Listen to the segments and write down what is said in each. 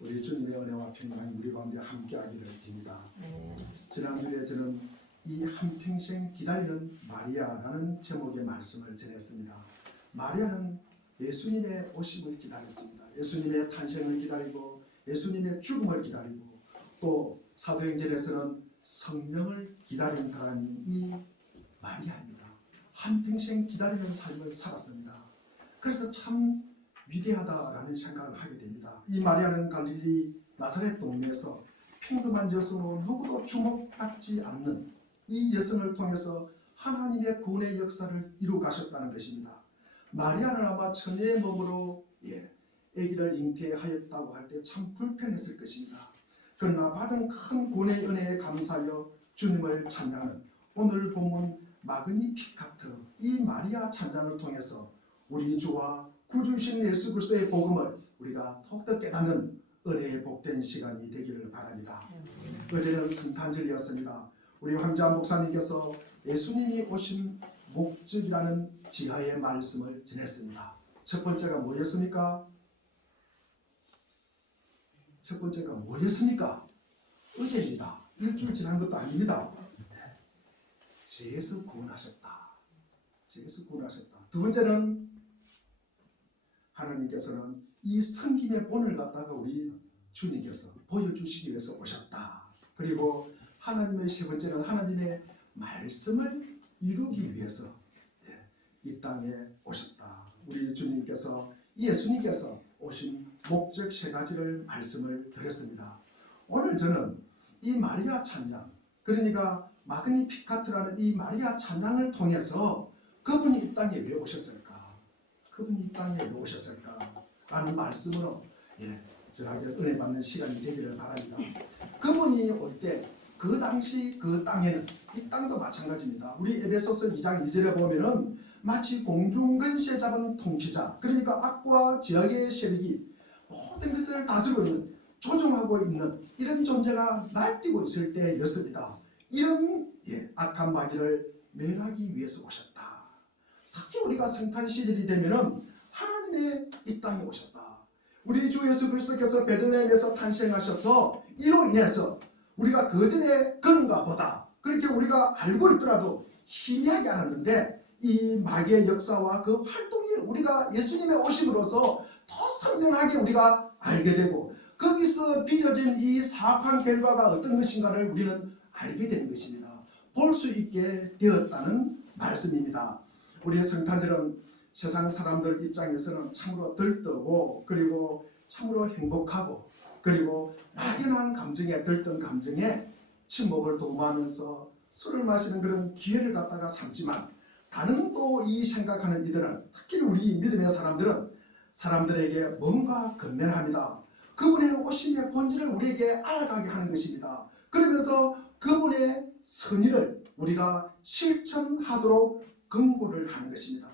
우리 주님의 은혜와 평강이 우리 가운데 함께하기를 빕니다. 지난주에 저는 이 한평생 기다리는 마리아라는 제목의 말씀을 전했습니다. 마리아는 예수님의 오심을 기다렸습니다. 예수님의 탄생을 기다리고 예수님의 죽음을 기다리고 또 사도행전에서는 성령을 기다린 사람이 이 마리아입니다. 한평생 기다리는 삶을 살았습니다. 그래서 참 위대하다라는 생각을 하게 됩니다. 이 마리아는 갈릴리 나사렛 동네에서 평범한 여성으로 누구도 주목받지 않는 이 여성을 통해서 하나님의 구원의 역사를 이루어 가셨다는 것입니다. 마리아는 아마 처녀의 몸으로 아기를 잉태하였다고 할 때 참 불편했을 것입니다. 그러나 받은 큰 구원의 은혜에 감사하여 주님을 찬양하는 오늘 본문 마그니 피카트 이 마리아 찬양을 통해서 우리 주와 구주신 예수 그리스도의 복음을 우리가 더욱더 깨닫는 은혜의 복된 시간이 되기를 바랍니다. 어제는 성탄절이었습니다. 우리 황자 목사님께서 예수님이 오신 목적이라는 지하의 말씀을 전했습니다. 첫 번째가 뭐였습니까? 어제입니다. 일주일 지난 것도 아닙니다. 죄에서 구원하셨다. 두 번째는 하나님께서는 이 섬김의 본을 갖다가 우리 주님께서 보여주시기 위해서 오셨다. 그리고 하나님의 세 번째는 하나님의 말씀을 이루기 위해서 이 땅에 오셨다. 우리 주님께서 예수님께서 오신 목적 세 가지를 말씀을 드렸습니다. 오늘 저는 이 마리아 찬양, 그러니까 마그니 피카트라는 이 마리아 찬양을 통해서 그분이 이 땅에 왜 오셨을까? 라는 말씀으로 저에게 은혜 받는 시간이 되기를 바랍니다. 그분이 올 때 그 당시 그 땅에는 이 땅도 마찬가지입니다. 우리 에베소서 2장 2절에 보면은 마치 공중근세 잡은 통치자, 그러니까 악과 죄악의 세력이 모든 것을 다스리고 있는, 조종하고 있는 이런 존재가 날뛰고 있을 때였습니다. 이런 악한 마귀를 멸하기 위해서 오셨다. 특히 우리가 성탄 시절이 되면은 하나님의 이 땅에 오셨다. 우리 주 예수 그리스도께서 베들레헴에서 탄생하셔서 이로 인해서 우리가 그전에 그런가 보다 그렇게 우리가 알고 있더라도 희미하게 알았는데 이 마귀의 역사와 그 활동이 우리가 예수님의 오심으로써 더 선명하게 우리가 알게 되고 거기서 빚어진 이 사악한 결과가 어떤 것인가를 우리는 알게 되는 것입니다. 볼 수 있게 되었다는 말씀입니다. 우리의 성탄절은 세상 사람들 입장에서는 참으로 들뜨고 그리고 참으로 행복하고 그리고 막연한 감정에 들뜬 감정에 친목을 도모하면서 술을 마시는 그런 기회를 갖다가 삼지만 다른 또 이 생각하는 이들은 특히 우리 믿음의 사람들은 사람들에게 뭔가 근면합니다. 그분의 오심의 본질을 우리에게 알아가게 하는 것입니다. 그러면서 그분의 선의를 우리가 실천하도록 권고를 하는 것입니다.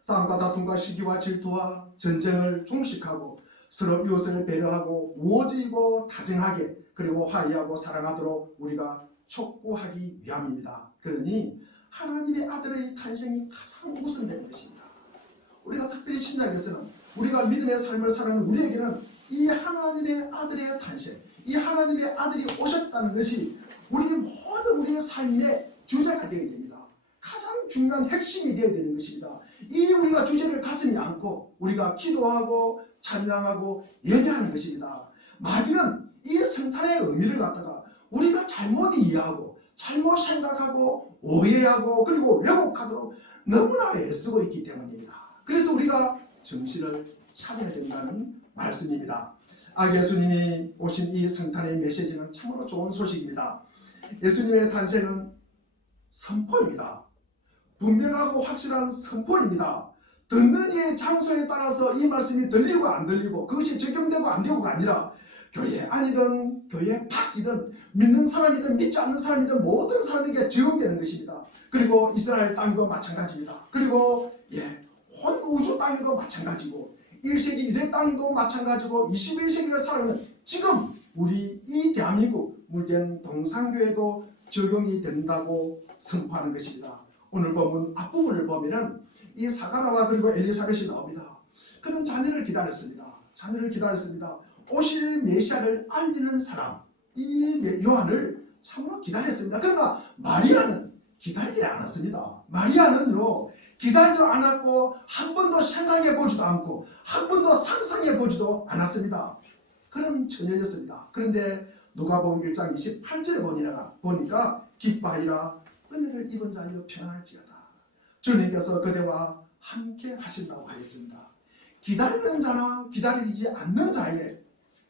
싸움과 다툼과 시기와 질투와 전쟁을 종식하고 서로 이웃을 배려하고 우호적이고 다정하게 그리고 화해하고 사랑하도록 우리가 촉구하기 위함입니다. 그러니 하나님의 아들의 탄생이 가장 우선되는 것입니다. 우리가 특별히 신약에서는 우리가 믿음의 삶을 사는 우리에게는 이 하나님의 아들의 탄생, 이 하나님의 아들이 오셨다는 것이 우리의 삶의 주제가 되어야 됩니다. 가장 중요한 핵심이 되어야 되는 것입니다. 이 우리가 주제를 가슴에 안고 우리가 기도하고 찬양하고 예배하는 것입니다. 마귀는 이 성탄의 의미를 갖다가 우리가 잘못 이해하고 잘못 생각하고 오해하고 그리고 왜곡하도록 너무나 애쓰고 있기 때문입니다. 그래서 우리가 정신을 차려야 된다는 말씀입니다. 예수님이 오신 이 성탄의 메시지는 참으로 좋은 소식입니다. 예수님의 탄생은 선포입니다. 분명하고 확실한 선포입니다. 듣는 이의 장소에 따라서 이 말씀이 들리고 안 들리고 그것이 적용되고 안 되고가 아니라 교회 안이든 교회 밖이든 믿는 사람이든 믿지 않는 사람이든 모든 사람에게 적용되는 것입니다. 그리고 이스라엘 땅도 마찬가지입니다. 그리고 온 우주 땅도 마찬가지고 1세기 이대 땅도 마찬가지고 21세기를 살아가는 지금 우리 이 대한민국 물된 동산교회도 적용이 된다고 선포하는 것입니다. 오늘 본문 앞부분을 보면은 이 사가라와 그리고 엘리사벳이 나옵니다. 그는 자녀를 기다렸습니다. 오실 메시아를 알리는 사람, 이 요한을 참으로 기다렸습니다. 그러나 마리아는 기다리지 않았습니다. 마리아는요, 기다리지도 않았고 한 번도 생각해 보지도 않고 한 번도 상상해 보지도 않았습니다. 그런 처녀였습니다. 그런데 누가복음 1장 28절에 보니까 기뻐하리라, 은혜를 입은 자여 평안할지어다. 주님께서 그대와 함께 하신다고 하였습니다. 기다리는 자나 기다리지 않는 자에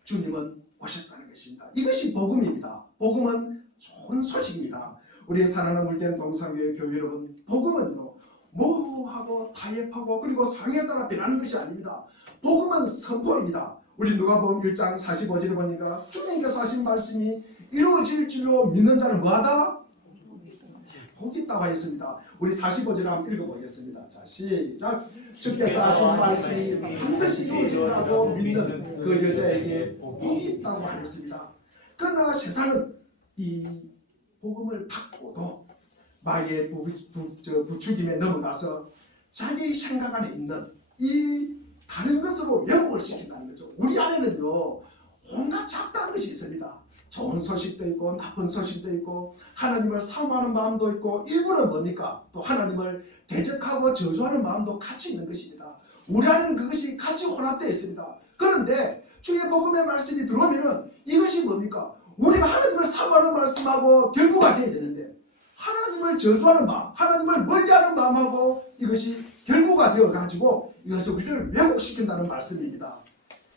주님은 오셨다는 것입니다. 이것이 복음입니다. 복음은 좋은 소식입니다. 우리 사랑하는 물된 동산교회 교회 여러분, 복음은요, 모호하고 타협하고 그리고 상황에 따라 변하는 것이 아닙니다. 복음은 선포입니다. 우리 누가복음 1장 45절에 보니까 주님께서 하신 말씀이 이루어질 줄로 믿는 자는 뭐하다? 복이 있다고 하였습니다. 우리 45절 한번 읽어보겠습니다. 자, 시작. 주께서 하신 말씀이 반드시 이루어지라고 믿는 그 여자에게 복이 있다고 하였습니다. 그러나 세상은 이 복음을 받고도 마귀의 부추김에 넘어가서 자기 생각 안에 있는 이 다른 것으로 왜곡을 시킨다는 거죠. 우리 안에는요, 온갖 잡다한 것이 있습니다. 좋은 소식도 있고 나쁜 소식도 있고 하나님을 사모하는 마음도 있고, 일부는 뭡니까? 또 하나님을 대적하고 저주하는 마음도 같이 있는 것입니다. 우리 안에는 그것이 같이 혼합되어 있습니다. 그런데 주의 복음의 말씀이 들어오면은 이것이 뭡니까? 우리가 하나님을 사모하는 말씀하고 결부가 되어야 되는데, 하나님을 저주하는 마음, 하나님을 멀리하는 마음하고 이것이 결부가 되어가지고 이것을 우리를 왜곡시킨다는 말씀입니다.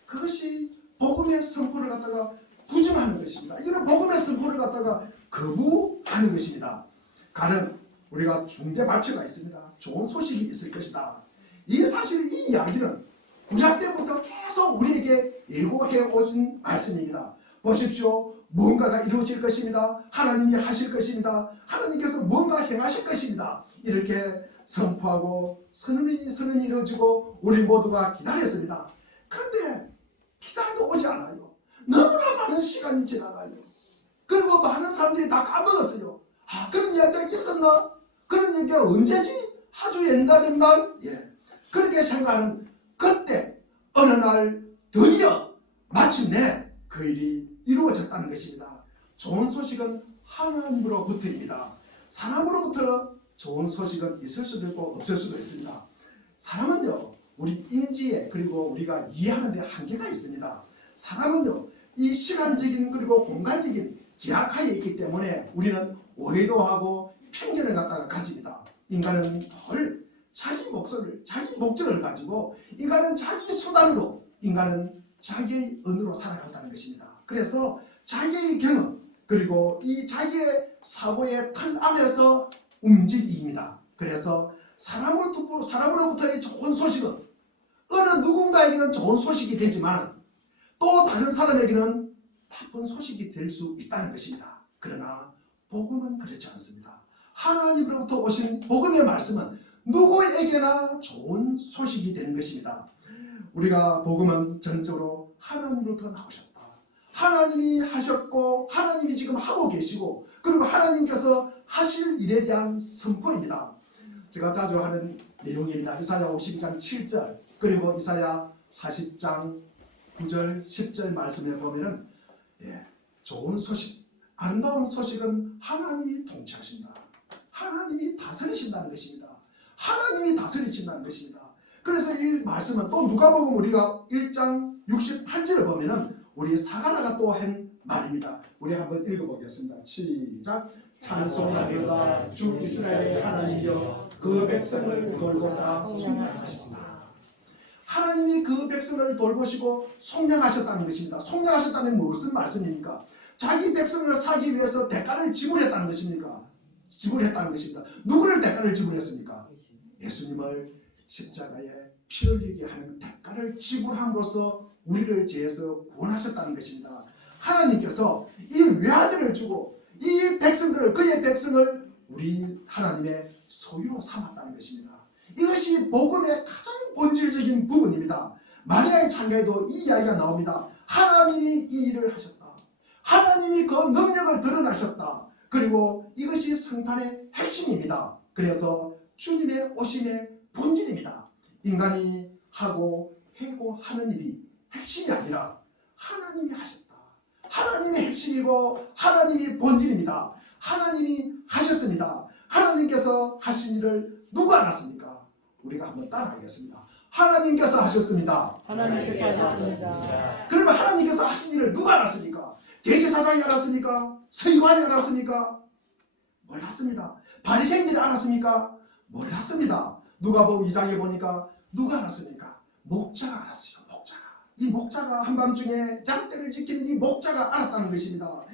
그것이 복음의 선포를 갖다가 부정하는 것입니다. 이거는 복음의 선포를 갖다가 거부하는 것입니다. 가령 우리가 중대 발표가 있습니다. 좋은 소식이 있을 것이다. 이 사실 이 이야기는 구약 때부터 계속 우리에게 예고해 오신 말씀입니다. 보십시오. 뭔가가 이루어질 것입니다. 하나님이 하실 것입니다. 하나님께서 뭔가 행하실 것입니다. 이렇게 선포하고 선언이 이루어지고 우리 모두가 기다렸습니다. 그런데 기다려도 오지 않아요. 너무나 많은 시간이 지나가요. 그리고 많은 사람들이 다 까먹었어요. 아, 그런 이야기가 있었나? 그런 얘기가 언제지? 아주 옛날? 예. 그렇게 생각하는 그때 어느 날 드디어 마침내 그 일이 이루어졌다는 것입니다. 좋은 소식은 하나님으로부터입니다. 사람으로부터 좋은 소식은 있을 수도 있고 없을 수도 있습니다. 사람은요, 우리 인지에 그리고 우리가 이해하는 데 한계가 있습니다. 사람은요, 이 시간적인 그리고 공간적인 제약하에 있기 때문에 우리는 오해도 하고 편견을 갖다가 가집니다. 인간은 늘 자기 목소리를, 자기 목적을 가지고 인간은 자기 수단으로, 인간은 자기의 언어로 살아간다는 것입니다. 그래서 자기의 경험 그리고 이 자기의 사고의 틀 안에서 움직입니다. 그래서 사람으로부터의 좋은 소식은 어느 누군가에게는 좋은 소식이 되지만 또 다른 사람에게는 나쁜 소식이 될 수 있다는 것입니다. 그러나 복음은 그렇지 않습니다. 하나님으로부터 오신 복음의 말씀은 누구에게나 좋은 소식이 되는 것입니다. 우리가 복음은 전적으로 하나님으로부터 나오셨다. 하나님이 하셨고 하나님이 지금 하고 계시고 그리고 하나님께서 하실 일에 대한 선포입니다. 제가 자주 하는 내용입니다. 이사야 52장 7절 그리고 이사야 40장 9절 10절 말씀에 보면은 좋은 소식, 아름다운 소식은 하나님이 통치하신다. 하나님이 다스리신다는 것입니다. 하나님이 다스리신다는 것입니다. 그래서 이 말씀은 또 누가복음 우리가 1장 68절을 보면은 우리 사가랴가 또 한 말입니다. 우리 한번 읽어보겠습니다. 시작. 찬송하리로다 주 이스라엘의 하나님이여 그 백성을 돌보사 속량하셨다. 하나님이 그 백성을 돌보시고 속량하셨다는 것입니다. 속량하셨다는 무슨 말씀입니까? 자기 백성을 사기 위해서 대가를 지불했다는 것입니까? 지불했다는 것입니다. 누구를 대가를 지불했습니까? 예수님을 십자가에 피 흘리게 하는 대가를 지불함으로써 우리를 죄에서 구원하셨다는 것입니다. 하나님께서 이 외아들을 주고 이 백성들을, 그의 백성을 우리 하나님의 소유로 삼았다는 것입니다. 이것이 복음의 가장 본질적인 부분입니다. 마리아의 창가에도 이 이야기가 나옵니다. 하나님이 이 일을 하셨다. 하나님이 그 능력을 드러나셨다. 그리고 이것이 성탄의 핵심입니다. 그래서 주님의 오심의 본질입니다. 인간이 하고 해고 하는 일이 핵심이 아니라 하나님이 하셨다. 하나님의 핵심이고 하나님이 본질입니다. 하나님이 하셨습니다. 하나님께서 하신 일을 누가 알았습니까? 우리가 한번 따라하겠습니다. 하나님께서 하셨습니다. 하나님께서 하셨습니다. 그러면 하나님께서 하신 일을 누가 알았습니까? 대제사장이 알았습니까? 서기관이 알았습니까? 몰랐습니다. 바리새인들이 알았습니까? 몰랐습니다. 누가복음 2장에 보니까 누가 알았습니까? 목자가 알았어요. 목자가. 이 목자가 한밤중에 양떼를 지키는 이 목자가 알았다는 것입니다.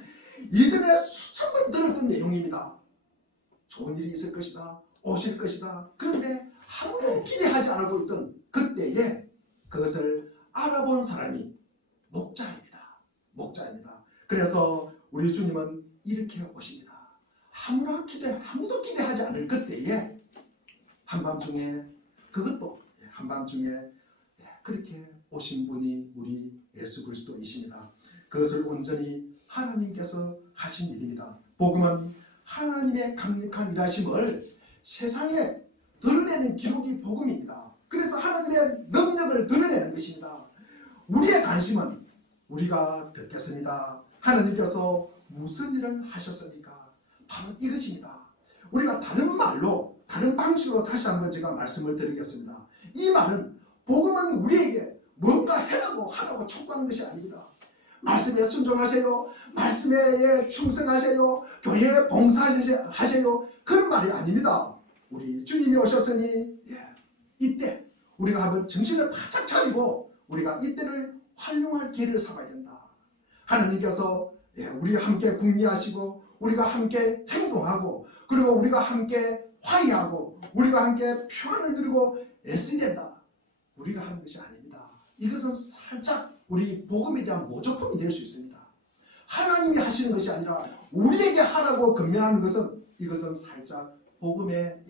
이전에 수천 번 들었던 내용입니다. 좋은 일이 있을 것이다. 오실 것이다. 그런데 아무도 기대하지 않고 있던 그때에 그것을 알아본 사람이 목자입니다. 목자입니다. 그래서 우리 주님은 이렇게 오십니다. 아무도 기대하지 않을 그때에 한밤중에 그것도 한밤중에 그렇게 오신 분이 우리 예수 그리스도이십니다. 그것을 온전히 하나님께서 하신 일입니다. 복음은 하나님의 강력한 일하심을 세상에 드러내는 기록이 복음입니다. 그래서 하나님의 능력을 드러내는 것입니다. 우리의 관심은 우리가 듣겠습니다. 하나님께서 무슨 일을 하셨습니까? 바로 이것입니다. 우리가 다른 말로 다른 방식으로 다시 한번 제가 말씀을 드리겠습니다. 이 말은 복음은 우리에게 뭔가 하라고 촉구하는 것이 아닙니다. 말씀에 순종하세요. 말씀에 충성하세요. 교회에 봉사하세요. 그런 말이 아닙니다. 우리 주님이 오셨으니 이때 우리가 한번 정신을 바짝 차리고 우리가 이때를 활용할 기회를 삼아야 된다. 하나님께서 우리가 함께 궁리하시고 우리가 함께 행동하고 그리고 우리가 함께 화해하고 우리가 함께 평안을 누리고 애써야 된다. 우리가 하는 것이 아닙니다. 이것은 살짝 우리 복음에 대한 모조품이 될 수 있습니다. 하나님이 하시는 것이 아니라 우리에게 하라고 권면하는 것은 이것은 살짝 복음의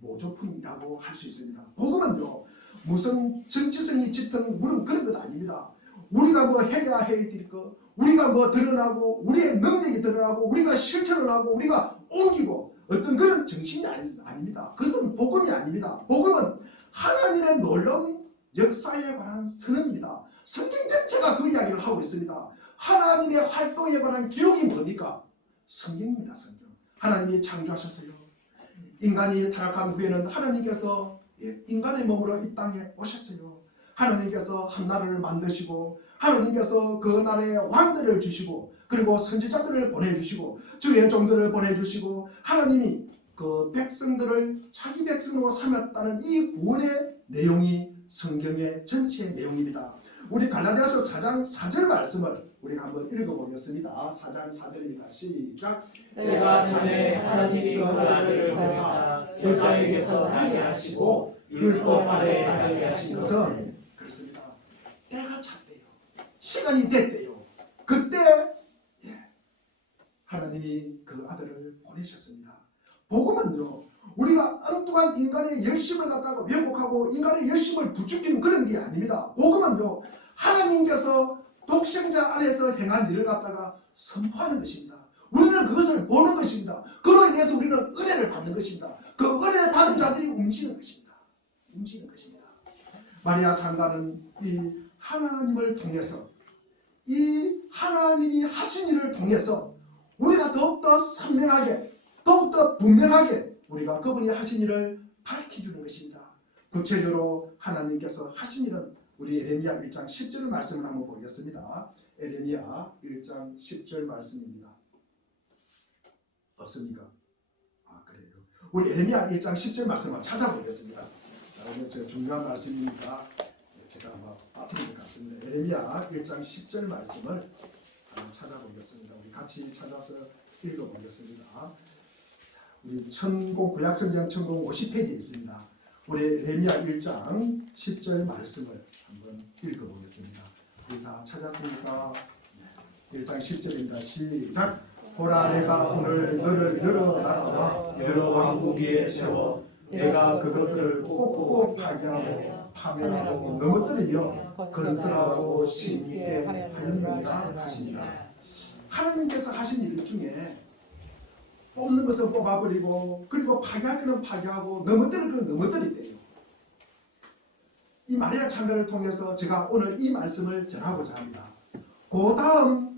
모조품이라고 할 수 있습니다. 복음은요 무슨 정치성이 짙은 그런 것 아닙니다. 우리가 뭐 해야 할 것, 우리가 뭐 드러나고 우리의 능력이 드러나고 우리가 실천을 하고 우리가 옮기고 어떤 그런 정신이 아닙니다. 그것은 복음이 아닙니다. 복음은 하나님의 놀라운 역사에 관한 선언입니다. 성경 전체가 그 이야기를 하고 있습니다. 하나님의 활동에 관한 기록이 뭡니까? 성경입니다. 성경. 하나님이 창조하셨어요. 인간이 타락한 후에는 하나님께서 인간의 몸으로 이 땅에 오셨어요. 하나님께서 한 나라를 만드시고 하나님께서 그 나라에 왕들을 주시고 그리고 선지자들을 보내주시고 주의 종들을 보내주시고 하나님이 그 백성들을 자기 백성으로 삼았다는 이 구원의 내용이 성경의 전체 내용입니다. 우리 갈라디아서 4장 4절 말씀을 우리가 한번 읽어보겠습니다. 4장 4절입니다. 시작. 때가 차매 하나님이 그 아들을 보내사 여자에게서 나게 하시고 율법 아래 나게 하신 것은 그렇습니다. 때가 찼대요. 시간이 됐대요. 그때 하나님이 그 아들을 보내셨습니다. 복음은요 우리가 엉뚱한 인간의 열심을 갖다가 왜곡하고 인간의 열심을 부추기는 그런 게 아닙니다. 복음은요 하나님께서 독생자 안에서 행한 일을 갖다가 선포하는 것입니다. 우리는 그것을 보는 것입니다. 그로 인해서 우리는 은혜를 받는 것입니다. 그 은혜 받은 자들이 움직이는 것입니다. 움직이는 것입니다. 마리아 장가는 이 하나님을 통해서 이 하나님이 하신 일을 통해서 우리가 더욱더 선명하게 더욱더 분명하게 우리가 그분이 하신 일을 밝혀주는 것입니다. 구체적으로 하나님께서 하신 일은 우리 에레미야 1장 10절 말씀을 한번 보겠습니다. 에레미야 1장 10절 말씀입니다. 없습니까? 그래요. 우리 에레미야 1장 10절 말씀을 찾아보겠습니다. 자, 오늘 제가 중요한 말씀이니까 제가 아마 빠뜨린 것 같습니다. 에레미야 1장 10절 말씀을 찾아보겠습니다. 우리 같이 찾아서 읽어보겠습니다. 우리 구약성경 천공 50페이지에 있습니다. 우리 에레미야 1장 10절 말씀을 한번 읽어보겠습니다. 우리 다 찾았습니까? 1장 10절입니다. 시작. 보라 내가 오늘 너를 여러 나라와 여러 왕국 위에 세워 내가 그것들을 꼭꼭 파괴하고 파멸하고 넘어뜨리며 건설하고 심게 하였느니라 하시니라. 하나님께서 하신 일 중에 뽑는 것은 뽑아버리고 그리고 파괴할 것은 파괴하고 넘어뜨릴 것은 넘어뜨린대요. 이 마리아 창가를 통해서 제가 오늘 이 말씀을 전하고자 합니다. 그 다음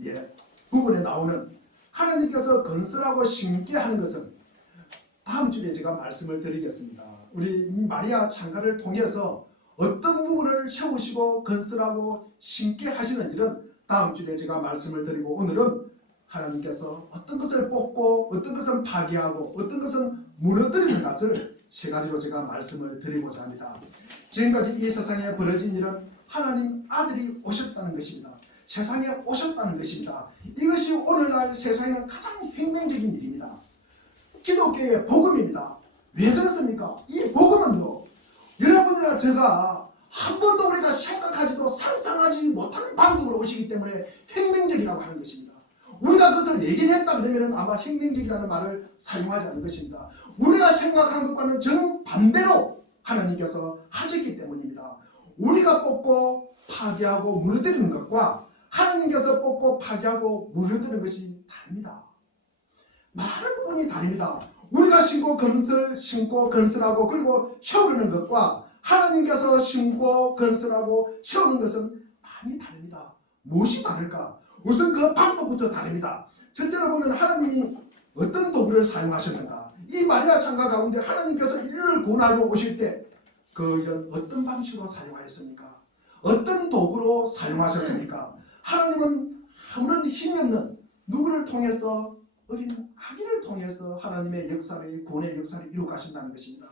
부분에 나오는 하나님께서 건설하고 심게 하는 것은 다음 주에 제가 말씀을 드리겠습니다. 우리 마리아 창가를 통해서 어떤 부분을 세우시고 건설하고 심게 하시는 일은 다음 주에 제가 말씀을 드리고, 오늘은 하나님께서 어떤 것을 뽑고 어떤 것은 파괴하고 어떤 것은 무너뜨리는 것을 세 가지로 제가 말씀을 드리고자 합니다. 지금까지 이 세상에 벌어진 일은 하나님 아들이 오셨다는 것입니다. 세상에 오셨다는 것입니다. 이것이 오늘날 세상에는 가장 혁명적인 일입니다. 기독교의 복음입니다. 왜 그렇습니까? 이 복음은요, 여러분이나 제가 한 번도 우리가 생각하지도 상상하지 못하는 방법으로 오시기 때문에 혁명적이라고 하는 것입니다. 우리가 그것을 얘기했다 그러면 아마 혁명적이라는 말을 사용하지 않는 것입니다. 우리가 생각한 것과는 정반대로 하나님께서 하셨기 때문입니다. 우리가 뽑고 파괴하고 무너뜨리는 것과 하나님께서 뽑고 파괴하고 무너뜨리는 것이 다릅니다. 많은 부분이 다릅니다. 우리가 심고 건설하고 그리고 세우는 것과 하나님께서 심고 건설하고 세우는 것은 많이 다릅니다. 무엇이 다를까? 우선 그 방법부터 다릅니다. 첫째로 보면 하나님이 어떤 도구를 사용하셨는가? 이 마리아 창가 가운데 하나님께서 인류를 구원하러 오실 때 그 일은 어떤 방식으로 사용하셨습니까? 어떤 도구로 사용하셨습니까? 하나님은 아무런 힘이 없는 누구를 통해서, 어린 아기를 통해서 하나님의 역사를, 구원의 역사를 이루어 가신다는 것입니다.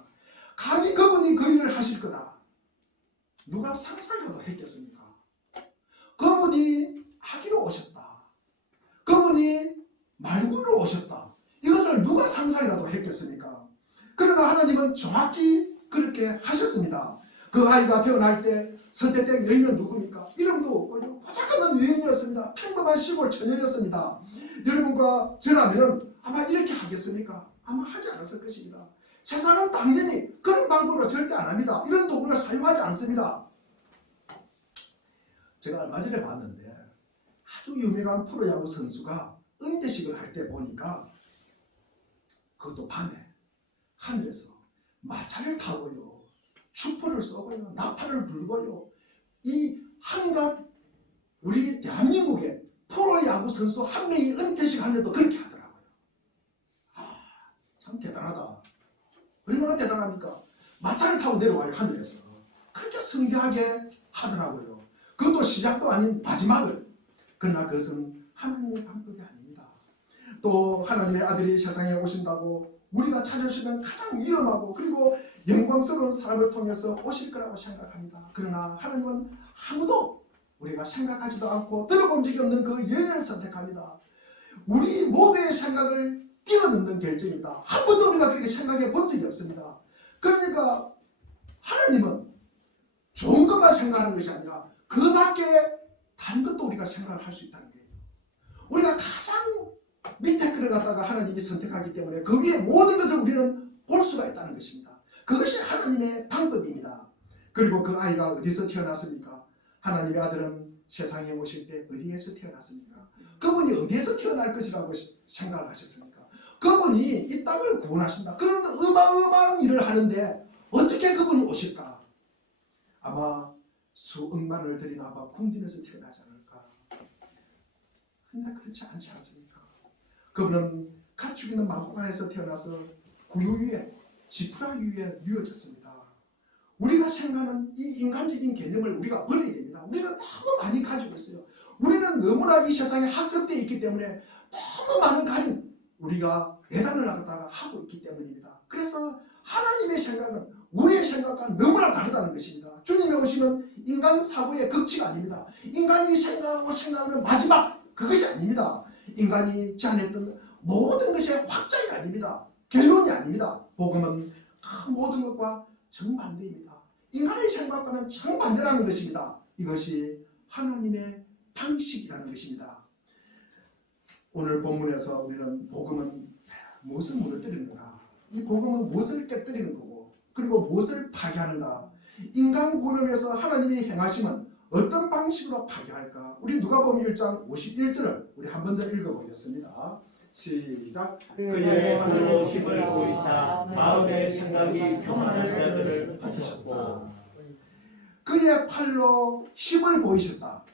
감히 그분이 그 일을 하실 거다, 누가 상상이라도 했겠습니까? 그분이 아기로 오셨다, 그분이 말구로 오셨다, 이것을 누가 상상이라도 했겠습니까? 그러나 하나님은 정확히 그렇게 하셨습니다. 그 아이가 태어날 때 선택된 여인은 누굽니까? 이름도 없고요, 고작하는 여인이었습니다. 평범한 시골 처녀였습니다. 여러분과 저라면 아마 이렇게 하겠습니까? 아마 하지 않았을 것입니다. 세상은 당연히 그런 방법으로 절대 안 합니다. 이런 도구를 사용하지 않습니다. 제가 얼마 전에 봤는데 아주 유명한 프로야구 선수가 은퇴식을 할 때 보니까, 그것도 밤에 하늘에서 마차를 타고요, 추포를 쏘고요, 나팔을 불고요, 이 한갓 우리 대한민국의 프로야구 선수 한 명이 은퇴식 하는데도 그렇게 하더라고요. 참 대단하다. 얼마나 대단합니까? 마차를 타고 내려와요, 하늘에서. 그렇게 성대하게 하더라고요. 그것도 시작도 아닌 마지막을. 그러나 그것은 하나님의 방법이 아닙니다. 또 하나님의 아들이 세상에 오신다고 우리가 찾으시는 가장 위험하고 그리고 영광스러운 사람을 통해서 오실 거라고 생각합니다. 그러나 하나님은 아무도 우리가 생각하지도 않고 들어본 적이 없는 그 여인을 선택합니다. 우리 모두의 생각을 뛰어넘는 결정입니다. 한 번도 우리가 그렇게 생각해 본 적이 없습니다. 그러니까 하나님은 좋은 것만 생각하는 것이 아니라 그 밖에 다른 것도 우리가 생각을 할 수 있다는 거예요. 우리가 가장 밑에 끌어 갔다가 하나님이 선택하기 때문에 그 위에 모든 것을 우리는 볼 수가 있다는 것입니다. 그것이 하나님의 방법입니다. 그리고 그 아이가 어디서 태어났습니까? 하나님의 아들은 세상에 오실 때 어디에서 태어났습니까? 그분이 어디에서 태어날 것이라고 생각을 하셨습니까? 그분이 이 땅을 구원하신다, 그런 어마어마한 일을 하는데 어떻게 그분이 오실까? 아마 수억만을 들인 아마 궁전에서 태어나지 않을까? 근데 그렇지 않지 않습니까? 그분은 가축 있는 마구간에서 태어나서 구유위에, 지푸라 위에 누워졌습니다. 우리가 생각하는 이 인간적인 개념을 우리가 버려야 됩니다. 우리는 너무 많이 가지고 있어요. 우리는 너무나 이 세상에 학습되어 있기 때문에 너무 많은 가진 우리가 예단을 나갔다가 하고 있기 때문입니다. 그래서 하나님의 생각은 우리의 생각과 너무나 다르다는 것입니다. 주님이 오시면 인간 사고의 극치가 아닙니다. 인간이 생각하고 생각하는 마지막, 그것이 아닙니다. 인간이 제안했던 모든 것의 확장이 아닙니다. 결론이 아닙니다. 복음은 그 모든 것과 정반대입니다. 인간의 생각과는 정반대라는 것입니다. 이것이 하나님의 방식이라는 것입니다. 오늘 본문에서 우리는 복음은 무엇을 무너뜨리는가, 이 복음은 무엇을 깨뜨리는 거고, 그리고 무엇을 파괴하는가, 인간 구원을 위해서 하나님이 행하심은 어떤 방식으로 파괴할까? 우리 누가복음 1장 51절을 우리 한 번 더 읽어보겠습니다. 시작. 그의 팔로 힘을 보이사 마음의 생각이 교만한 자들을 밝히셨다. 그의 팔로 힘을 보이셨다.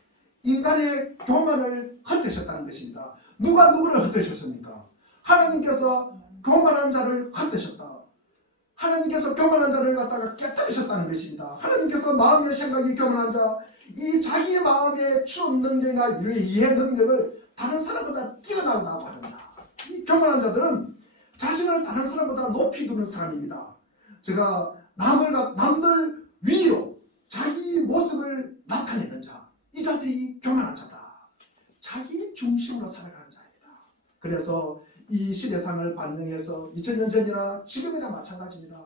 인간의 교만을 헛되셨다는 것입니다. 누가 누구를 헛되셨습니까? 하나님께서 교만한 자를 헛되셨다. 하나님께서 교만한 자를 갖다가 깨뜨리셨다는 것입니다. 하나님께서 마음의 생각이 교만한 자, 이 자기 마음의 추억 능력이나 이해 능력을 다른 사람보다 뛰어나다고 하는 자, 이 교만한 자들은 자신을 다른 사람보다 높이 두는 사람입니다. 제가 남들 위로 자기 모습을 나타내는 자, 이 자들이 교만한 자다. 자기 중심으로 살아가는 자입니다. 그래서 이 시대상을 반영해서 2000년 전이나 지금이나 마찬가지입니다.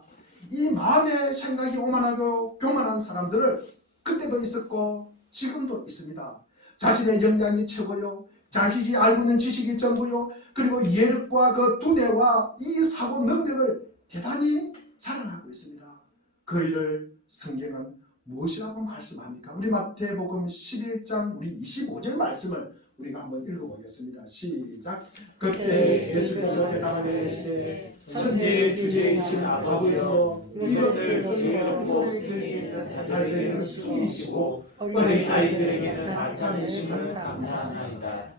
이 마음의 생각이 오만하고 교만한 사람들을 그때도 있었고 지금도 있습니다. 자신의 역량이 최고요. 자신이 알고 있는 지식이 전부요. 그리고 예력과 그 두뇌와 이 사고 능력을 대단히 자랑하고 있습니다. 그 일을 성경은 무엇이라고 말씀합니까? 우리 마태복음 11장 우리 25절 말씀을 우리가 한번 읽어보겠습니다. 시작. 그때 예수께서 대답하여 이르시되 천지의 주제이신 아버지여 이것을 지혜롭고 슬기 뜻한 자에게는 숨기시고 어린 아이들에게는 나타내심을 감사합니다.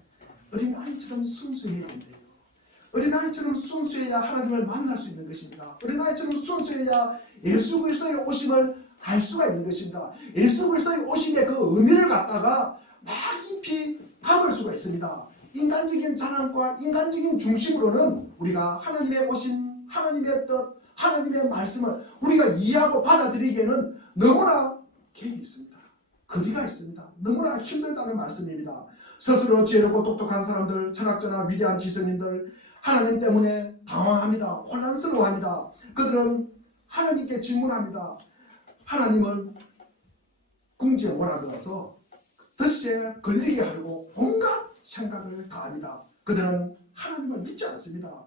어린 아이처럼 순수해야 한대요. 어린 아이처럼 순수해야 하나님을 만날 수 있는 것입니다. 어린 아이처럼 순수해야 예수 그리스도의 오심을 알 수가 있는 것입니다. 예수 그리스도의 오심의 그 의미를 갖다가 막 깊이 담을 수가 있습니다. 인간적인 자랑과 인간적인 중심으로는 우리가 하나님의 오심, 하나님의 뜻, 하나님의 말씀을 우리가 이해하고 받아들이기에는 너무나 갭이 있습니다. 거리가 있습니다. 너무나 힘들다는 말씀입니다. 스스로 지혜롭고 똑똑한 사람들, 철학자나 위대한 지성인들, 하나님 때문에 당황합니다. 혼란스러워합니다. 그들은 하나님께 질문합니다. 하나님은 궁지에 몰아넣어서 덫에 걸리게 하려고 온갖 생각을 다합니다. 그들은 하나님을 믿지 않습니다.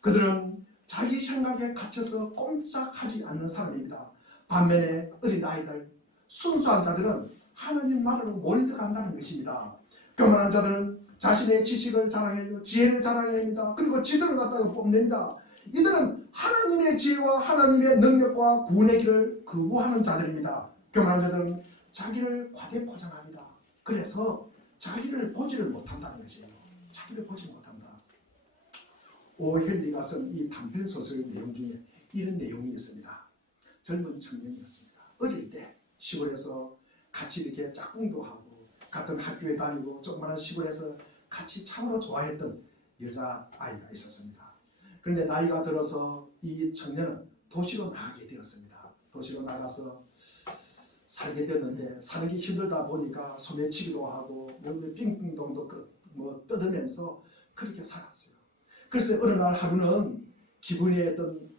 그들은 자기 생각에 갇혀서 꼼짝하지 않는 사람입니다. 반면에 어린아이들, 순수한 자들은 하나님 나라로 몰려간다는 것입니다. 교만한 자들은 자신의 지식을 자랑해요. 지혜를 자랑해야 합니다. 그리고 지성을 갖다가 뽐냅니다. 이들은 하나님의 지혜와 하나님의 능력과 구원의 길을 거부하는 자들입니다. 교만한 자들은 자기를 과대 포장합니다. 그래서 자기를 보지를 못한다는 것이에요. 자기를 보지 못한다. 오헬리가 쓴 이 단편소설 내용 중에 이런 내용이 있습니다. 젊은 청년이었습니다. 어릴 때 시골에서 같이 이렇게 짝꿍이도 하고 같은 학교에 다니고 조그마한 시골에서 같이 참으로 좋아했던 여자아이가 있었습니다. 그런데 나이가 들어서 이 청년은 도시로 나가게 되었습니다. 도시로 나가서 살게 됐는데 사는 게 힘들다 보니까 소매치기도 하고 빙빙동도 뜯으면서 그렇게 살았어요. 그래서 어느 날 하루는 기분이 했던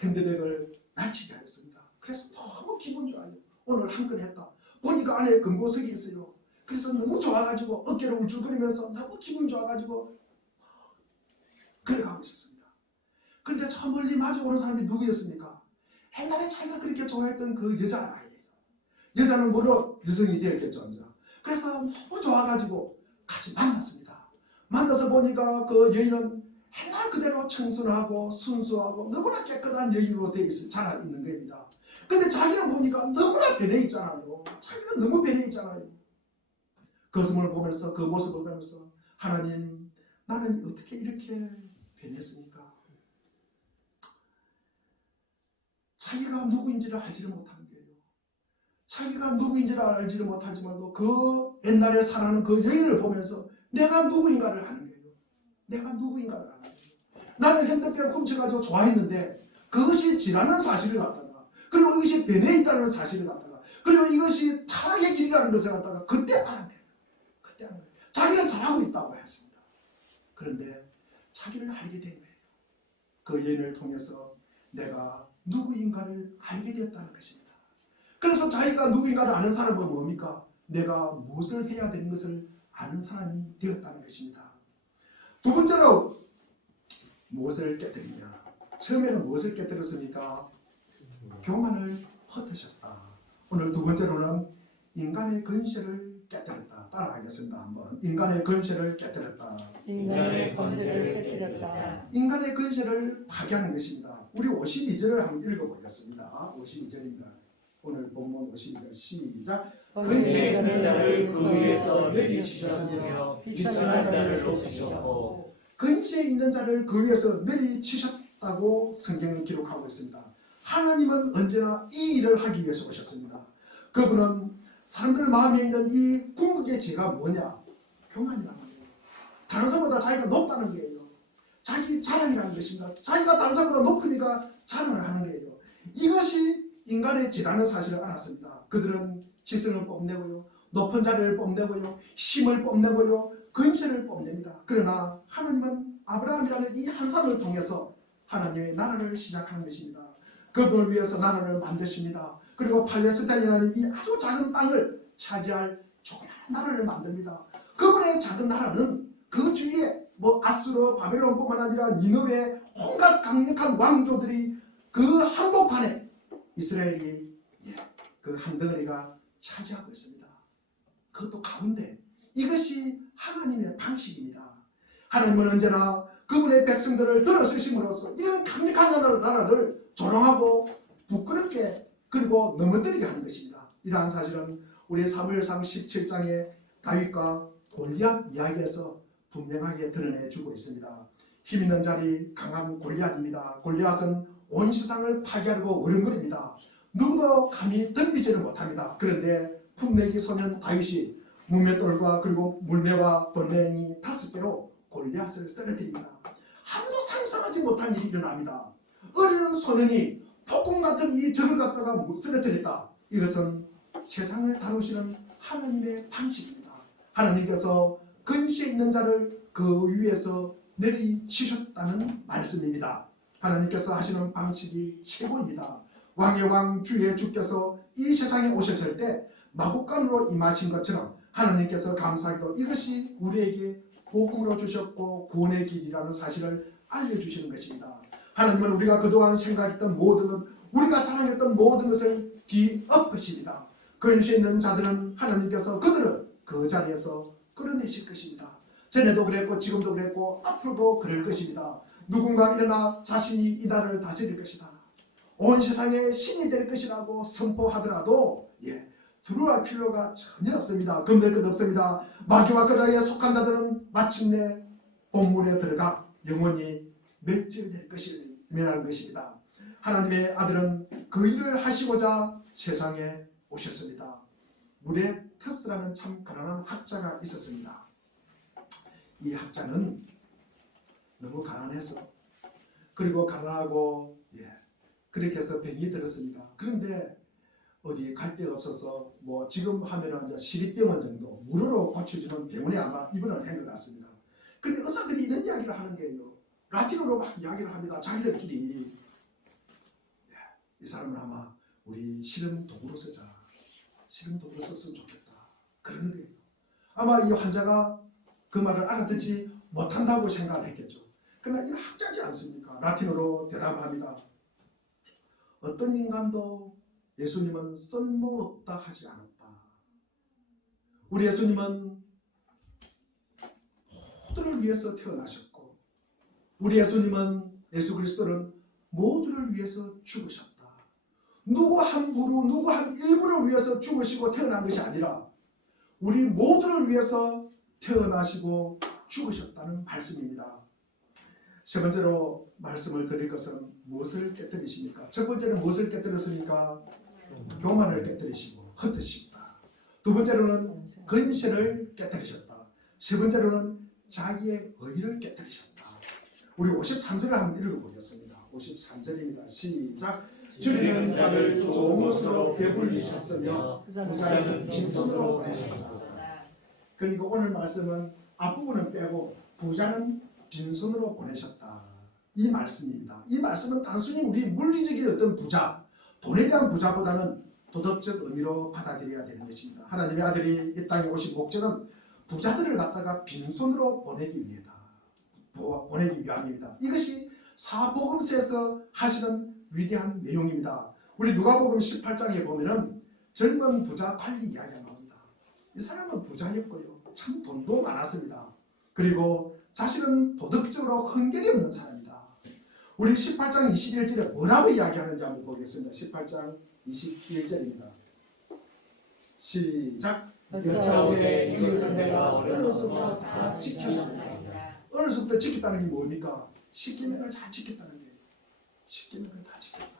핸드백을 날치게 하였습니다. 그래서 너무 기분 좋아요. 오늘 한 건 했다. 보니까 안에 금보석이 있어요. 그래서 너무 좋아가지고 어깨를 울쭉거리면서 너무 기분 좋아가지고 걸어가고 있었습니다. 그런데 저 멀리 마주오는 사람이 누구였습니까? 옛날에 자기가 그렇게 좋아했던 그 여자아이예요. 여자는 뭐로 여성이 되었겠죠. 그래서 너무 좋아가지고 같이 만났습니다. 만나서 보니까 그 여인은 옛날 그대로 청순하고 순수하고 너무나 깨끗한 여인으로 되어 자라 있는 겁니다. 근데 자기는 보니까 너무나 변해 있잖아요. 자기는 너무 변해 있잖아요. 그 모습을 보면서 하나님, 나는 어떻게 이렇게 변했습니까? 자기가 누구인지를 알지를 못하는 거예요. 자기가 누구인지를 알지를 못하지만도 그 옛날에 살아가는 그 여인을 보면서 내가 누구인가를 아는 거예요. 내가 누구인가를 아는 거예요. 나는 핸드폰 훔쳐가지고 좋아했는데 그것이 지나는 사실을 갖다가, 그리고 이것이 변해 있다는 사실을 갖다가, 그리고 이것이 타락의 길이라는 것을 갖다가 그때 아는 거예요. 그때 아는 거예요. 자기는 잘하고 있다고 했습니다. 그런데 자기를 알게 된 거예요. 그 여인을 통해서 내가 누구인가를 알게 됐다는 것입니다. 그래서 자기가 누구인가를 아는 사람은 뭡니까? 내가 무엇을 해야 되는 것을 아는 사람이 되었다는 것입니다. 두 번째로 무엇을 깨뜨리냐? 처음에는 무엇을 깨뜨렸습니까? 교만을 헛으셨다. 오늘 두 번째로는 인간의 건실을 깨뜨렸다. 따라하겠습니다. 한번. 인간의 건실을 깨뜨렸다. 인간의 건세를 깨뜨렸다. 인간의 건실을 파괴하는 것입니다. 우리 52절을 한번 읽어보겠습니다. 52절입니다. 오늘 본문 52절 시작. 근심 있는 자를 그 위에서 내리치셨으며 비천한 자를 높이셨고 근시에 있는 자를 그 위에서 내리치셨다고 성경은 기록하고 있습니다. 하나님은 언제나 이 일을 하기 위해서 오셨습니다. 그분은 사람들 마음에 있는 이 궁극의 죄가 뭐냐? 교만이라는 거예요. 다른 사람보다 자기가 높다는 거예요. 자기 자랑이라는 것입니다. 자기가 다른 사람보다 높으니까 자랑을 하는 거예요. 이것이 인간의 죄라는 사실을 알았습니다. 그들은 지성을 뽐내고요, 높은 자리를 뽐내고요, 힘을 뽐내고요, 근세를 뽐냅니다. 그러나 하나님은 아브라함이라는 이 한 사람을 통해서 하나님의 나라를 시작하는 것입니다. 그분을 위해서 나라를 만드십니다. 그리고 팔레스타인이라는 이 아주 작은 땅을 차지할 조그마한 나라를 만듭니다. 그분의 작은 나라는 그 주위에 아수르, 바벨론뿐만 아니라 니느웨 온갖 강력한 왕조들이 그 한복판에 이스라엘이 그 한 덩어리가 차지하고 있습니다. 그것도 가운데 이것이 하나님의 방식입니다. 하나님은 언제나 그분의 백성들을 들어서심으로써 이런 강력한 나라들 조롱하고 부끄럽게 그리고 넘어뜨리게 하는 것입니다. 이러한 사실은 우리 사무엘상 17장의 다윗과 골리앗 이야기에서 분명하게 드러내주고 있습니다. 힘 있는 자리 강한 골리앗입니다. 골리앗은 온 세상을 파괴하려고 어른거립니다. 누구도 감히 덤비지를 못합니다. 그런데 품내기 소년 다윗이 무맷돌과 그리고 물매와 돌멩이 5개로 골리앗을 쓰러뜨립니다. 아무도 상상하지 못한 일이 일어납니다. 어린 소년이 폭군 같은 이 적을 갖다가 쓰러뜨렸다. 이것은 세상을 다루시는 하나님의 방식입니다. 하나님께서 근시에 있는 자를 그 위에서 내리치셨다는 말씀입니다. 하나님께서 하시는 방식이 최고입니다. 왕의 왕 주의 주께서 이 세상에 오셨을 때 마구간으로 임하신 것처럼 하나님께서 감사하게도 이것이 우리에게 복음으로 주셨고 구원의 길이라는 사실을 알려주시는 것입니다. 하나님은 우리가 그동안 생각했던 모든 것, 우리가 자랑했던 모든 것을 뒤엎으십니다. 근시에 있는 자들은 하나님께서 그들을 그 자리에서 끌어내실 것입니다. 전에도 그랬고 지금도 그랬고 앞으로도 그럴 것입니다. 누군가 일어나 자신이 이 나라를 다스릴 것이다. 온 세상의 신이 될 것이라고 선포하더라도 두려워할 필요가 전혀 없습니다. 겁낼 것 없습니다. 마귀와 그자에 속한 자들은 마침내 본문에 들어가 영원히 멸절될 것이라는 것입니다. 하나님의 아들은 그 일을 하시고자 세상에 오셨습니다. 무레 터스라는 참 가난한 학자가 있었습니다. 이 학자는 너무 가난해서 그리고 가난하고 그렇게 해서 병이 들었습니다. 그런데 어디 갈 데가 없어서 지금 하면은 이제 시립병원 정도 무료로 고쳐주는 병원에 아마 입원을 한 것 같습니다. 그런데 의사들이 이런 이야기를 하는 거예요. 라틴어로 막 이야기를 합니다. 자기들끼리 이 사람은 아마 우리 실험 도구로 쓰자. 실험 도구로 썼으면 좋겠다. 그러는 거예요. 아마 이 환자가 그 말을 알아듣지 못한다고 생각을 했겠죠. 그러나 이는 학자지 않습니까? 라틴어로 대답합니다. 어떤 인간도 예수님은 쓸모없다 하지 않았다. 우리 예수님은 모두를 위해서 태어나셨고 우리 예수 그리스도는 모두를 위해서 죽으셨다. 누구 한 부류, 누구 한 일부를 위해서 죽으시고 태어난 것이 아니라 우리 모두를 위해서 태어나시고 죽으셨다는 말씀입니다. 세 번째로 말씀을 드릴 것은 무엇을 깨뜨리십니까? 첫 번째는 무엇을 깨뜨렸습니까? 교만을 깨뜨리시고 흩으셨다. 두 번째로는 근세를 깨뜨리셨다. 세 번째로는 자기의 의를 깨뜨리셨다. 우리 53절을 한번 읽어보겠습니다. 53절입니다. 시작. 주님은 자를 좋은 것으로 배불리셨으며 부자는 빈손으로 보내셨다. 그리고 오늘 말씀은 앞부분은 빼고 부자는 빈손으로 보내셨다. 이 말씀입니다. 이 말씀은 단순히 우리 물리적인 어떤 부자, 돈에 대한 부자보다는 도덕적 의미로 받아들여야 되는 것입니다. 하나님의 아들이 이 땅에 오신 목적은 부자들을 갖다가 빈손으로 보내기 위함입니다. 이것이 사복음서에서 하시는 위대한 내용입니다. 우리 누가복음 18장에 보면은 젊은 부자 관리 이야기가 나옵니다. 이 사람은 부자였고요. 참 돈도 많았습니다. 그리고 자신은 도덕적으로 흔결이 없는 사람이다. 우리 18장 21절에 뭐라고 이야기하는지 한번 보겠습니다. 18장 21절입니다. 시작. 여차오되 이것은 내가 어려서부터 다 지켰나이다. 어려서부터 지켰다는 게 뭡니까? 십계명을 잘 지켰다는 거예요. 십계명을 다 지켰다.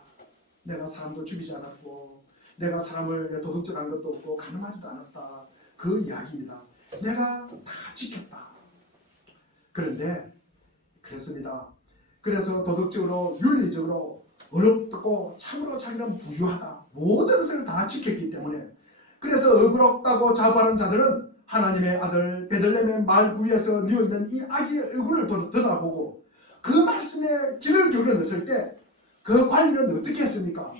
내가 사람도 죽이지 않았고 내가 사람을 도둑질한 것도 없고 가늠하지도 않았다. 그 이야기입니다. 내가 다 지켰다. 그런데 그랬습니다. 그래서 도덕적으로 윤리적으로 어렵고 참으로 자기는 부유하다. 모든 것을 다 지켰기 때문에 그래서 어그럽다고 자부하는 자들은 하나님의 아들 베들레헴의 말 구유에서 누워있는 이 아기의 얼굴을 들여다보고 그 말씀에 귀를 기울여 넣었을 때 그 관리는 어떻게 했습니까?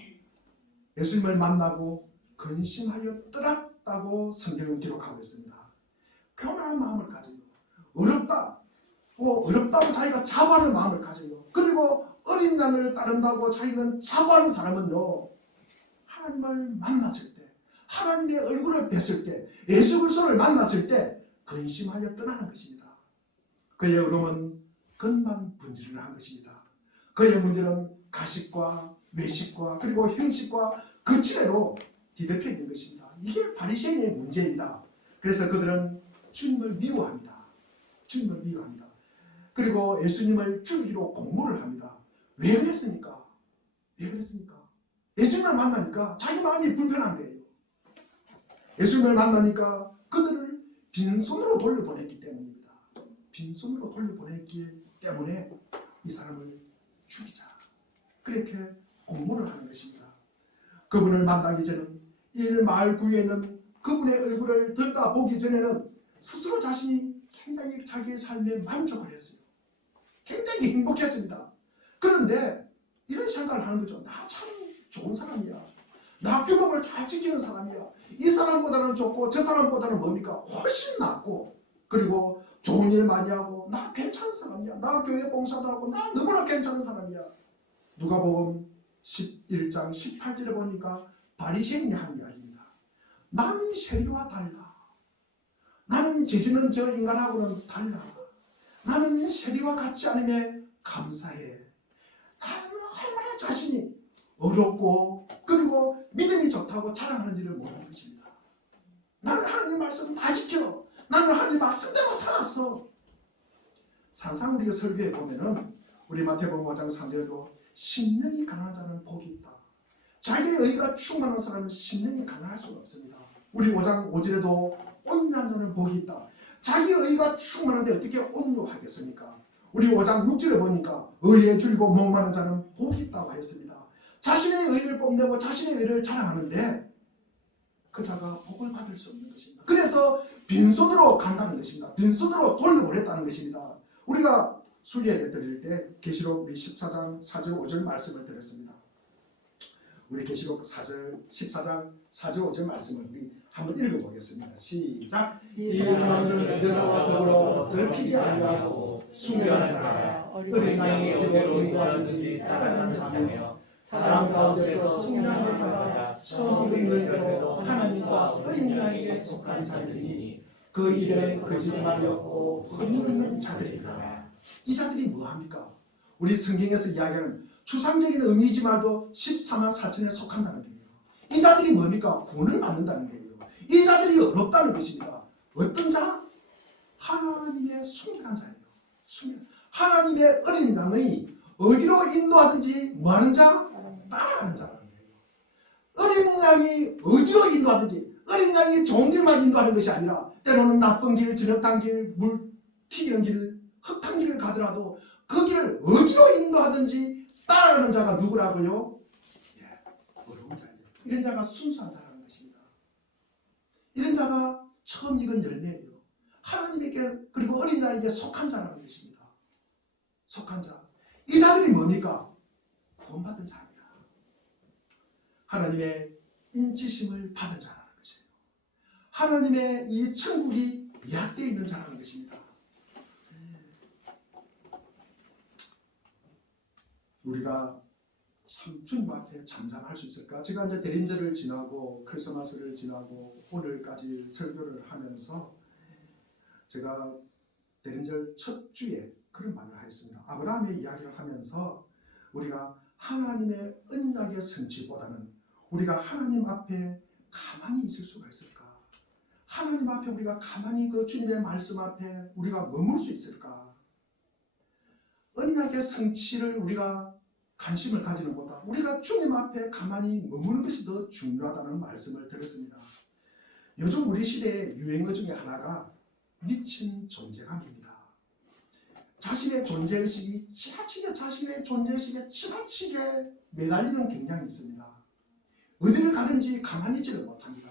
예수님을 만나고 근심하여 떠났다고 성경은 기록하고 있습니다. 교만한 마음을 가지고 어렵다고 자기가 자부하는 마음을 가지고 그리고 어린 양을 따른다고 자기는 자부하는 사람은요 하나님을 만났을 때 하나님의 얼굴을 뵀을 때 예수 그리스도를 만났을 때 근심하여 떠나는 것입니다. 그의 어려움은 겉만 분질을 한 것입니다. 그의 문제는 가식과 외식과 그리고 형식과 거칠애로 뒤덮여 있는 것입니다. 이게 바리새인의 문제입니다. 그래서 그들은 주님을 미워합니다. 주님을 미워합니다. 그리고 예수님을 죽이기로 공모를 합니다. 왜 그랬습니까? 왜 그랬습니까? 예수님을 만나니까 자기 마음이 불편한 거예요. 예수님을 만나니까 그들을 빈손으로 돌려보냈기 때문입니다. 빈손으로 돌려보냈기 때문에 이 사람을 죽이자. 그렇게 공모를 하는 것입니다. 그분을 만나기 전에는 이 마을 구에 있는 그분의 얼굴을 들여다보기 전에는 스스로 자신이 굉장히 자기의 삶에 만족을 했어요. 굉장히 행복했습니다. 그런데 이런 생각을 하는 거죠. 나 참 좋은 사람이야. 나 규범을 잘 지키는 사람이야. 이 사람보다는 좋고 저 사람보다는 뭡니까? 훨씬 낫고 그리고 좋은 일 많이 하고 나 괜찮은 사람이야. 나 교회 봉사도 하고 나 너무나 괜찮은 사람이야. 누가복음 11장 18절에 보니까 바리새인이 하는 이야기입니다. 나는 세리와 달라. 나는 죄짓는 저 인간하고는 달라. 나는 세리와 같지 않음에 감사해. 나는 얼마나 자신이 어렵고 그리고 믿음이 좋다고 자랑하는 일을 모르는 것입니다. 나는 하나님 말씀 다 지켜. 나는 하나님 말씀대로 살았어. 항상 우리가 설교에 보면은 우리 마태복음 5장 3절에도 심령이 가난한 자는 복이 있다. 자기의 의가 충만한 사람은 심령이 가난할 수가 없습니다. 우리 5장 5절에도 온유한 자는 복이 있다. 자기의 의가 충만한데 어떻게 온유하겠습니까? 우리 5장 6절에 보니까 의에 줄이고 목마른 자는 복이 있다고 했습니다. 자신의 의를 뽐내고 자신의 의를 자랑하는데 그 자가 복을 받을 수 없는 것입니다. 그래서 빈손으로 간다는 것입니다. 빈손으로 돌려보냈다는 것입니다. 우리가 수리예배 드릴 때 계시록 14장 4절 5절 말씀을 드렸습니다. 우리 계시록 14장 4절 5절 말씀을 우리 한번 읽어보겠습니다. 시작. 이 사람들은 여자와 더불어 더럽히지 아니하고 순결한 자라 어린 양이 어디로 인도하는지 따르는 자며 사람 가운데서 속량을 받아 처음 입는 열매로 하나님과 어린 양에게 속한 자들이니 그 이들은 거짓말이었고 헛먹는 자들이라. 이 자들이 뭐합니까? 우리 성경에서 이야기하는 추상적인 의미이지만도 14만 4천에 속한다는 거예요. 이 자들이 뭡니까? 구원을 받는다는 거예요. 이 자들이 어렵다는 것입니다. 어떤 자? 하나님의 순결한 자예요. 하나님의 어린 양의 어디로 인도하든지 뭐하는 자? 따라가는 자라는 거예요. 어린 양이 어디로 인도하든지 어린 양이 좋은 길만 인도하는 것이 아니라 때로는 나쁜 길, 진흙탕 길, 물 튀기는 길, 흙탕 길을 가더라도 그 길을 어디로 인도하든지 따라가는 자가 누구라고요? 어려운 자예요. 이런 자가 순수한 자라는 것입니다. 이런 자가 처음 익은 열매예요. 하나님에게 그리고 어린 양에게 속한 자라는 것입니다. 속한 자. 이 자들이 뭡니까? 구원받은 자입니다. 하나님의 인치심을 받은 자라는 것이에요. 하나님의 이 천국이 예약되어 있는 자라는 것입니다. 우리가 참 주님 앞에 잠잠할 수 있을까? 제가 이제 대림절을 지나고 크리스마스를 지나고 오늘까지 설교를 하면서 제가 대림절 첫 주에 그런 말을 하였습니다. 아브라함의 이야기를 하면서 우리가 하나님의 언약의 성취보다는 우리가 하나님 앞에 가만히 있을 수가 있을까? 하나님 앞에 우리가 가만히 그 주님의 말씀 앞에 우리가 머물 수 있을까? 언약의 성취를 우리가 관심을 가지는 것보다 우리가 주님 앞에 가만히 머무는 것이 더 중요하다는 말씀을 들었습니다. 요즘 우리 시대의 유행어 중에 하나가 미친 존재감입니다. 자신의 존재의식이 지나치게 자신의 존재의식에 지나치게 매달리는 경향이 있습니다. 어디를 가든지 가만히 있지를 못합니다.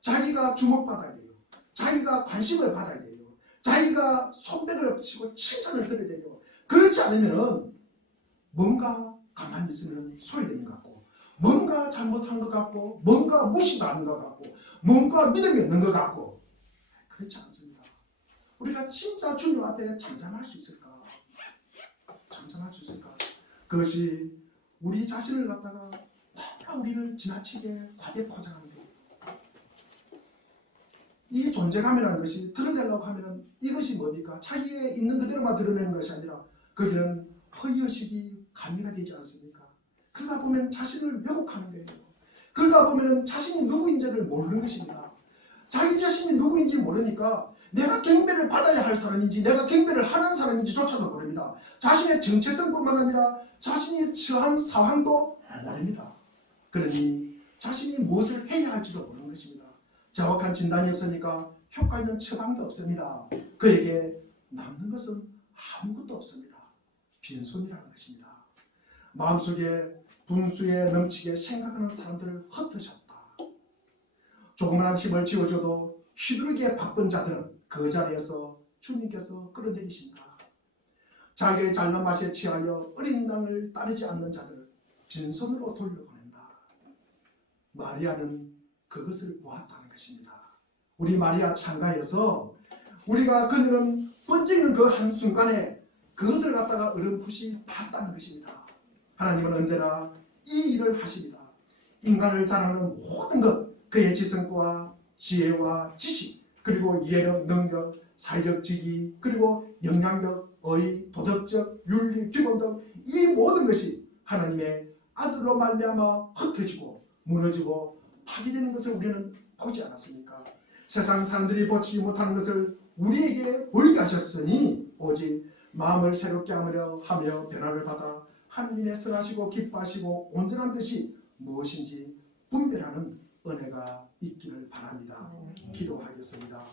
자기가 주목받아야 돼요. 자기가 관심을 받아야 돼요. 자기가 손뼉을 치고 칭찬을 들어야 돼요. 그렇지 않으면 뭔가 가만히 있으면 소외되는 것 같고, 뭔가 잘못한 것 같고, 뭔가 무시당한 것 같고, 뭔가 믿음이 없는 것 같고, 그렇지 않습니다. 우리가 진짜 주님 앞에 잠잠할 수 있을까? 잠잠할 수 있을까? 그것이 우리 자신을 갖다가 너무나 우리를 지나치게 과대 포장하는 거예요. 이 존재감이라는 것이 드러내려고 하면 이것이 뭡니까? 자기의 있는 그대로만 드러내는 것이 아니라 거기는 허위의식이 가미가 되지 않습니까? 그러다 보면 자신을 왜곡하는 거예요. 그러다 보면 자신이 누구인지를 모르는 것입니다. 자기 자신이 누구인지 모르니까 내가 경배를 받아야 할 사람인지 내가 경배를 하는 사람인지조차도 모릅니다. 자신의 정체성뿐만 아니라 자신이 처한 상황도 모릅니다. 그러니 자신이 무엇을 해야 할지도 모르는 것입니다. 정확한 진단이 없으니까 효과 있는 처방도 없습니다. 그에게 남는 것은 아무것도 없습니다. 빈손이라는 것입니다. 마음속에 분수에 넘치게 생각하는 사람들을 흩으셨다. 조그마한 힘을 지어줘도 휘두르기에 바쁜 자들은 그 자리에서 주님께서 끌어내리신다. 자기의 잘난 맛에 취하여 어린 양을 따르지 않는 자들을 빈손으로 돌려보낸다. 마리아는 그것을 보았다는 것입니다. 우리 마리아 창가에서 우리가 그녀는 번지는 그 한순간에 그것을 갖다가 어렴풋이 봤다는 것입니다. 하나님은 언제나 이 일을 하십니다. 인간을 자랑하는 모든 것, 그의 지성과 지혜와 지식, 그리고 이해력, 능력, 사회적 지위, 그리고 영향력, 의, 도덕적, 윤리, 기본 등 이 모든 것이 하나님의 아들로 말미암아 흩어지고 무너지고 파괴되는 것을 우리는 보지 않았습니까? 세상 사람들이 보지 못하는 것을 우리에게 보이게 하셨으니 오직 마음을 새롭게 하며 변화를 받아 하나님의 선하시고 기뻐하시고 온전한 뜻이 무엇인지 분별하는 은혜가 있기를 바랍니다. 기도하겠습니다.